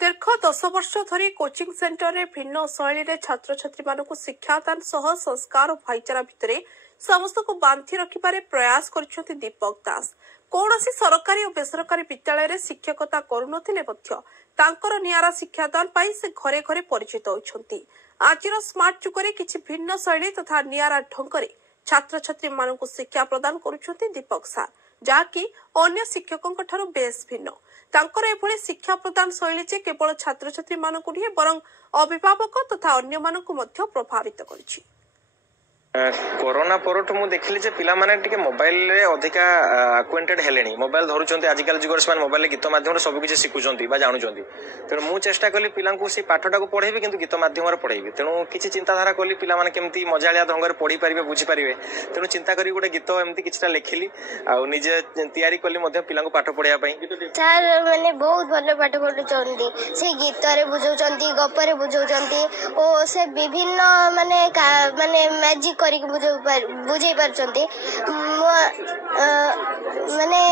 दीर्घ 10 वर्ष धरी कोचिंग सेंटर रे भिन्न शैली रे छात्र छात्री मानक शिक्षादान सह संस्कार और भाईचारा भितर समस्त को बांधि रखिबारे प्रयास करछथि दीपक दास। कौनसी सरकारी और बेसरकारी विद्यालय रे शिक्षकता करुनथिले मध्य तांकर नियारा शिक्षादान पाई से घरे घरे परिचित होइछथि। आजिर स्मार्ट जुगरे किछि भिन्न शैली तथा नियारा ढंगरे छात्र छात्री मानक शिक्षा प्रदान करुछथि दीपक सार, जाकि अन्य शिक्षकों ठारू बेस भिन्न। तांकर एभଳି शिक्षा प्रदान शैली जे केवल छात्र छात्री मानक नुहे बरं अभिभावक तथा अन्य मानक मध्य प्रभावित करिछि। कोरोना परठु मु देखिली जे पिला माने टिके मोबाइल रे अधिका अक्वेंटेड हेलेनी, मोबाइल धरुचंती। आजिकल जुगर से मोबाइल गीत माध्यम रे सब किछि शिखुचंती बा जानुचंती। तेणु मु चेष्टा कली पिलांकु से पाठटा को पढेबी किंतु गीत माध्यम रे पढेबी। तेणु किछि चिंताधारा कली पिला माने केमती मजालिया ढंग रे पढी परिबे बुझी परिबे। तेणु चिंता करी गोटे गीत एमती किछटा लेखिली आ निजे तयारी कली मध्ये पिलांकु पाठ पढिया पई। सर माने बहुत भले पाठ पढुचंती, से गीत रे बुझौचंती, गप रे बुझौचंती ओ से विभिन्न माने मैजिक करी बुझे पारचंती। माने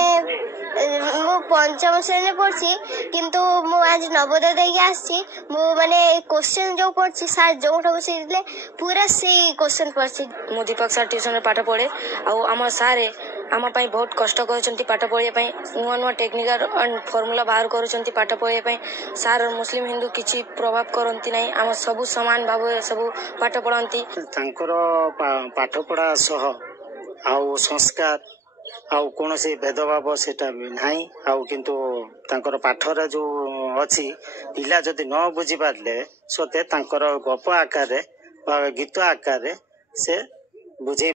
मु पंचम श्रेणी पढ़ी किंतु मु आज नवोदय देके आसी। मु माने क्वेश्चन जो पढ़ी सर जो बसैले पूरा से क्वेश्चन पढ़ी। मु दीपक सर ट्यूशन में पाठ पढ़े आम सारे आम बहुत कष्ट कर पाठ पढ़ाई नुआ नुआ टेक्निकल एंड फॉर्मूला बाहर कर पाठ पढ़ाई। सार मुस्लिम हिंदू किसी प्रभाव करती ना, आम सब सामान भाव सब पाठ पढ़ाती। पाठ पढ़ा सह आउ संस्कार आउ कौन से भेदभाव सेटा भी नहीं। आउ किंतु तांकर पाठर जो अच्छी पिला जदि न बुझी पारले सते तांकर गप आकार गीत आकार से बुझे